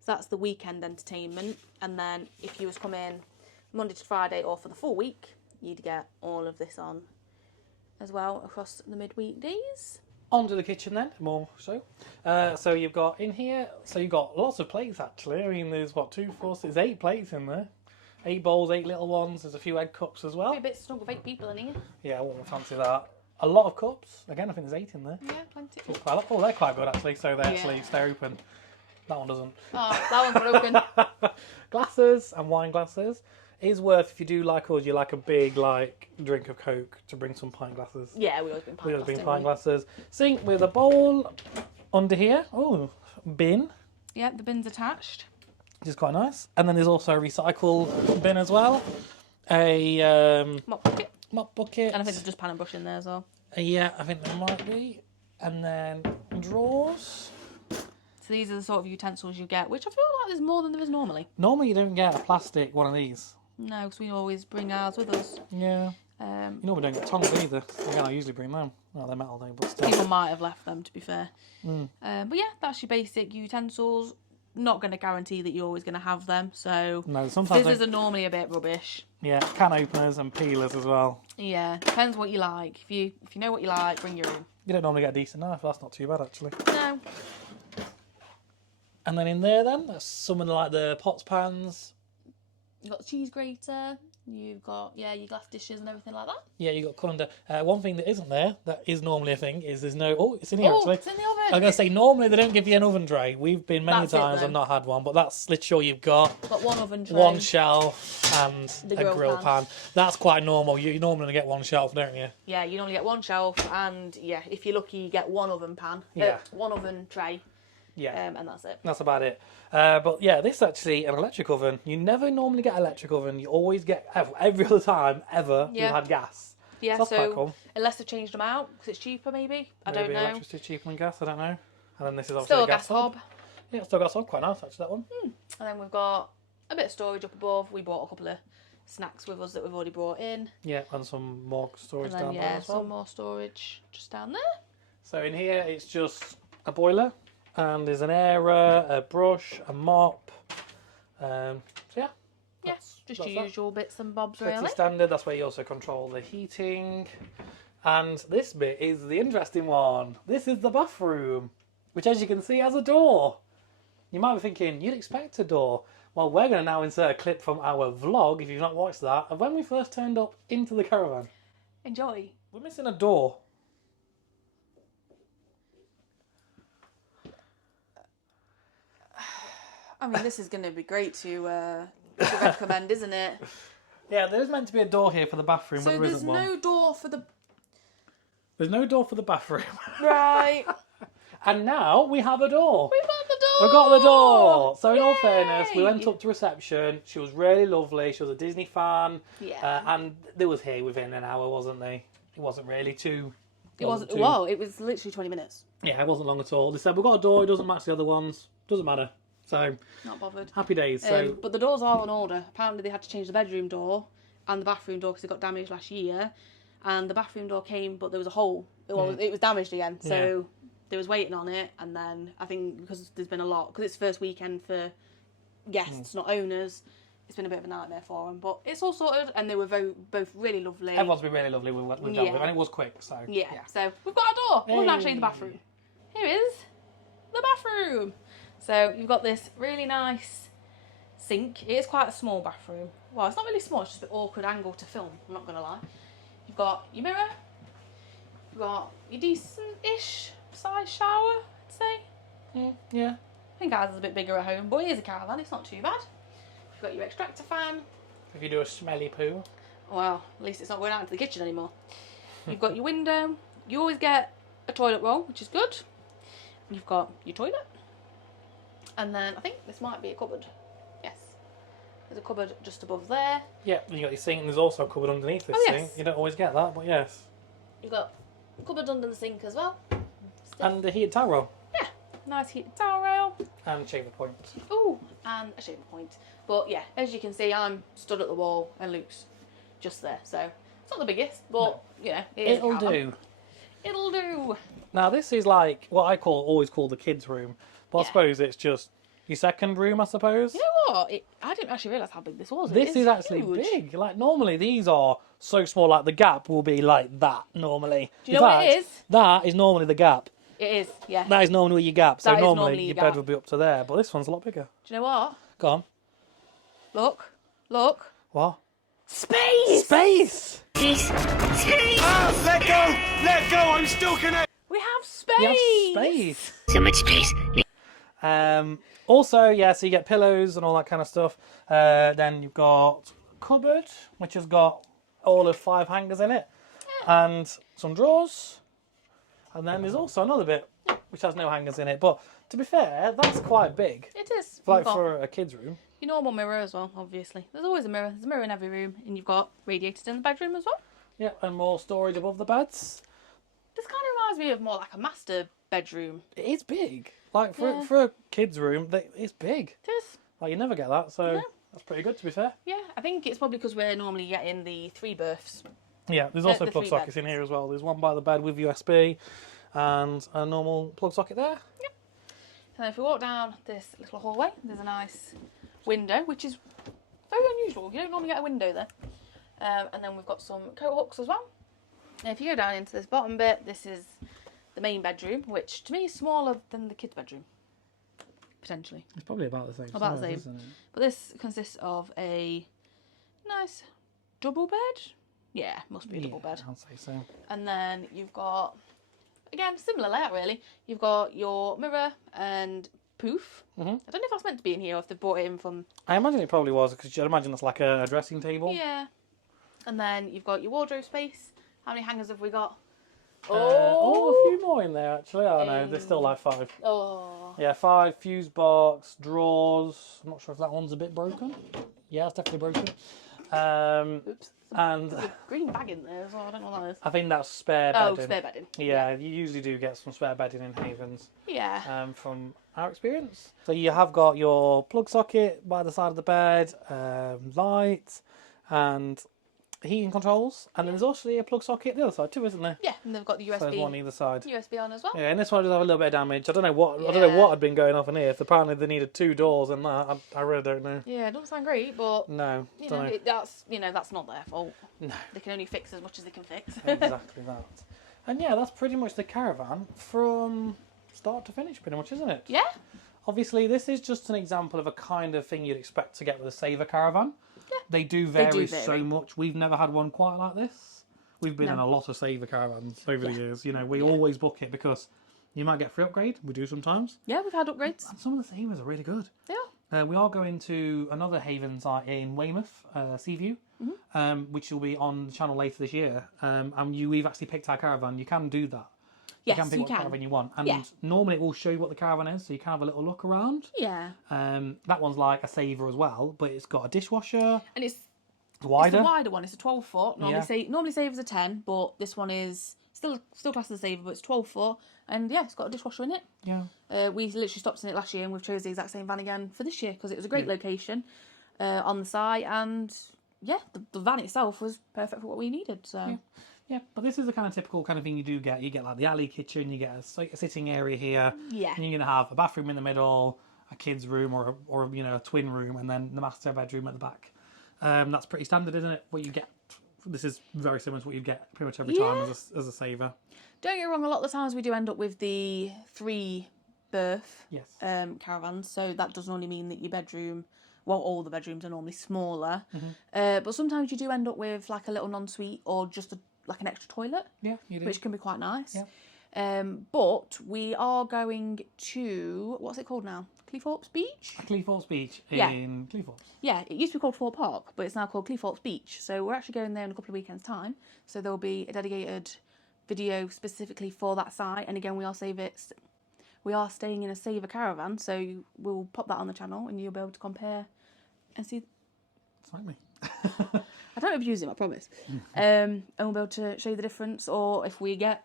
So that's the weekend entertainment. And then if you was come in Monday to Friday or for the full week, you'd get all of this on as well across the midweek days. On to the kitchen then, more so. So you've got in here, so you've got lots of plates actually. I mean, there's 2, 4, 6, 8 plates in there. 8 bowls, 8 little ones. There's a few egg cups as well. A bit snug with 8 people in here. Yeah, I wouldn't fancy that. A lot of cups. Again, I think there's 8 in there. Yeah, plenty. Oh, they're quite good actually. So they actually stay open. That one doesn't. Oh, that one's broken. Glasses and wine glasses. Is worth, if you do like us, you like a big drink of Coke, to bring some pint glasses. Yeah, we always bring pint glasses. Sink with a bowl under here. Oh, bin. Yeah, the bin's attached. Which is quite nice. And then there's also a recycle bin as well. A mop bucket. And I think there's just pan and brush in there as well. Yeah, I think there might be. And then drawers. So these are the sort of utensils you get, which I feel like there's more than there is normally. Normally you don't get a plastic one of these. No, because we always bring ours with us. Yeah. You normally don't get tongs either. Again, I usually bring them. Well, they're metal though, but still. People might have left them, to be fair. But yeah, that's your basic utensils. Not going to guarantee that you're always going to have them. So no, sometimes scissors are normally a bit rubbish. Yeah, can openers and peelers as well. Yeah, depends what you like. If you know what you like, bring your own. You don't normally get a decent knife. That's not too bad actually. No. And then in there, that's some of the pots, pans. You've got the cheese grater. You've got your glass dishes and everything like that. Yeah, you've got colander. One thing that isn't there, that is normally a thing, is there's no... Oh, it's in here actually. It's in the oven. I was going to say, normally they don't give you an oven tray. We've been many times and not had one, but that's literally you've got. Got one oven tray. One shelf and the a grill pan. That's quite normal. You normally get one shelf, don't you? Yeah, you normally get one shelf and, yeah, if you're lucky, you get one oven pan. One oven tray. Yeah. And that's it. That's about it. But yeah, this is actually an electric oven. You never normally get an electric oven. You always get, every other time ever, you've had gas. Yeah, so that's quite cool. Unless they've changed them out, because it's cheaper maybe. I don't know. Electricity cheaper than gas, I don't know. And then this is obviously Still a gas hob. Yeah, still got some. Quite nice, actually, that one. And then we've got a bit of storage up above. We brought a couple of snacks with us that we've already brought in. Yeah, and some more storage And then, down there as well. some more storage just down there. So in here, it's just a boiler, and there's an airer, a brush, a mop. So yeah. Yeah, just your usual bits and bobs, Pretty really. standard. That's where you also control the heating. And this bit is the interesting one. This is the bathroom, which, as you can see, has a door. You might be thinking, you'd expect a door. Well, we're going to now insert a clip from our vlog, if you've not watched that, of when we first turned up into the caravan. Enjoy. We're missing a door. I mean, this is going to be great to recommend, isn't it? Yeah, there's meant to be a door here for the bathroom, but So there there's isn't one. no door for the... There's no door for the bathroom. Right. And now we have a door. We've got the door! We got the door! So in all Yay! fairness, we went up to reception. She was really lovely. She was a Disney fan. Yeah. And they was here within an hour, wasn't they? It wasn't really too... It wasn't... Whoa, it was literally 20 minutes. Yeah, it wasn't long at all. They said, we've got a door, it doesn't match the other ones. Doesn't matter. So, Not bothered. happy days. So, But the doors are on order. Apparently they had to change the bedroom door and the bathroom door because it got damaged last year. And the bathroom door came, but there was a hole. It was damaged again. So they was waiting on it. And then I think because there's been a lot, because it's first weekend for guests, not owners, it's been a bit of a nightmare for them. But it's all sorted, and they were both really lovely. everyone's been really lovely with what we've dealt with, and it was quick. So, Yeah. So we've got our door. We're not actually in the bathroom. Here is the bathroom. So you've got this really nice sink. It is quite a small bathroom. Well, it's not really small, it's just a bit awkward angle to film, I'm not going to lie. You've got your mirror. You've got your decent-ish size shower, I'd say. Yeah. I think ours is a bit bigger at home, but it is a caravan, it's not too bad. You've got your extractor fan. If you do a smelly poo. Well, at least it's not going out into the kitchen anymore. You've got your window. You always get a toilet roll, which is good. You've got your toilet. And then I think this might be a cupboard. Yes. There's a cupboard just above there. Yeah, and you got your sink, and there's also a cupboard underneath this yes. sink. You don't always get that, but yes. You've got a cupboard under the sink as well. And the heated towel roll. Yeah. Nice heated towel rail. And shaver point. Ooh, and a shaver point. But yeah, as you can see, I'm stood at the wall and Luke's just there. So it's not the biggest, but you know, It'll do. It'll do. Now this is like what I always call the kids' room, but I suppose it's just your second room, I suppose. You know what? I didn't actually realise how big this was. This is actually huge. big. Like normally these are so small, like the gap will be like that normally. Do you know what it is? That is normally the gap. It is, yeah. That is normally your gap. So That is normally normally your your bed gap. would be up to there, but this one's a lot bigger. Do you know what? Go on. Look. Look. What? Space! Space! Ah, let go! Let go! I'm still connected! We have space! You have space. So much space. Also, yeah, so you get pillows and all that kind of stuff. Then you've got a cupboard, which has got all of 5 hangers in it, and some drawers. And then there's also another bit which has no hangers in it. But to be fair, that's quite big. It is. Like You've got for a kid's room. your normal mirror as well, obviously. There's always a mirror. There's a mirror in every room. And you've got radiators in the bedroom as well. Yeah, and more storage above the beds. This kind of reminds me of more like a master bedroom. It is big. Like for a kid's room, it's big. It is. Like you never get that, so No. that's pretty good to be fair. Yeah, I think it's probably because we're normally getting the 3 berths. Yeah, there's also the plug 3 sockets in here as well. There's one by the bed with USB and a normal plug socket there. Yep. And if we walk down this little hallway, there's a nice window, which is very unusual. You don't normally get a window there. And then we've got some coat hooks as well. And if you go down into this bottom bit, this is the main bedroom, which to me is smaller than the kids' bedroom. Potentially. It's probably about the same About the same. But this consists of a nice double bed. Yeah, must be a double bed. I'd say so. And then you've got, again, similar layout really. You've got your mirror and poof. I don't know if that's meant to be in here or if they brought it in from... I imagine it probably was, because I'd imagine that's like a dressing table. Yeah. And then you've got your wardrobe space. How many hangers have we got? A few more in there actually. I don't know, there's still like 5. Oh. Yeah, 5, fuse box, drawers. I'm not sure if that one's a bit broken. Yeah, it's definitely broken. Oops. And There's a green bag in there as well. I don't know what that is. I think that's spare bedding. Oh, spare bedding. Yeah, you usually do get some spare bedding in Havens. Yeah. From our experience. So you have got your plug socket by the side of the bed, light, and heating controls, and then there's also a plug socket the other side too, isn't there? Yeah, and they've got the USB. So there's one either side. USB on as well. Yeah, and this one does have a little bit of damage. I don't know what had been going off in here. If apparently they needed 2 doors and that, I really don't know. Yeah, it doesn't sound great, but No, don't know. that's not their fault. No, They can only fix as much as they can fix. exactly that. And yeah, that's pretty much the Caravan from start to finish, pretty much, isn't it? Yeah. Obviously, this is just an example of a kind of thing you'd expect to get with a Saver Caravan. Yeah. They do vary so much. We've never had one quite like this. We've been in a lot of Saver Caravans over the years. You know, we always book it because you might get free upgrade. We do sometimes. Yeah, we've had upgrades. And some of the Savers are really good. Yeah. We are going to another Haven site in Weymouth, Seaview, which will be on the channel later this year. And we've actually picked our caravan. You can do that. Yes, you can pick what caravan you want. And normally it will show you what the caravan is, so you can have a little look around. Yeah. That one's like a Saver as well, but it's got a dishwasher. And it's wider. It's the wider one. It's a 12 foot. Normally Saver's a 10, but this one is still classed as a Saver, but it's 12 foot. And yeah, it's got a dishwasher in it. Yeah. We literally stopped in it last year, and we've chose the exact same van again for this year because it was a great location on the site, and yeah, the van itself was perfect for what we needed. So. Yeah, but this is the kind of typical kind of thing you do get. You get like the alley kitchen, you get a sitting area here. Yeah. And you're going to have a bathroom in the middle, a kid's room or a twin room, and then the master bedroom at the back. That's pretty standard, isn't it? What you get. This is very similar to what you get pretty much every time as a Saver. Don't get me wrong, a lot of the times we do end up with the 3-berth caravans, so that does normally mean that your bedroom, well, all the bedrooms are normally smaller, but sometimes you do end up with like a little non-suite or just like an extra toilet, you do. Which can be quite nice. Yeah. But we are going to, what's it called now? Cleethorpes Beach? Cleethorpes Beach in Cleethorpes. Yeah, it used to be called Thorpe Park, but it's now called Cleethorpes Beach. So we're actually going there in a couple of weekends' time. So there will be a dedicated video specifically for that site. And again, we are staying in a Saver caravan, so we'll pop that on the channel and you'll be able to compare and see. It's like me. I don't abuse him, I promise. And we'll be able to show you the difference, or if we get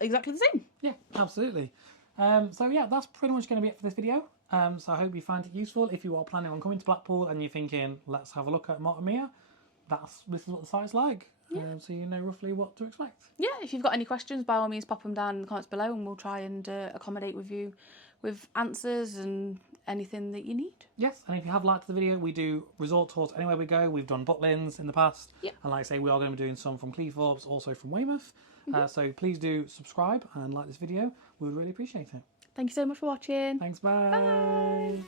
exactly the same. Yeah, absolutely. So yeah, that's pretty much going to be it for this video. So I hope you find it useful. If you are planning on coming to Blackpool and you're thinking, let's have a look at Marton Mere, this is what the site's like. So you know roughly what to expect. Yeah, if you've got any questions, by all means pop them down in the comments below and we'll try and accommodate with you with answers and anything that you need. Yes, and if you have liked the video, we do resort tours anywhere we go. We've done Butlins in the past. Yep. And like I say, we are going to be doing some from Cleethorpes, also from Weymouth. So please do subscribe and like this video. We would really appreciate it. Thank you so much for watching. Thanks, bye. Bye.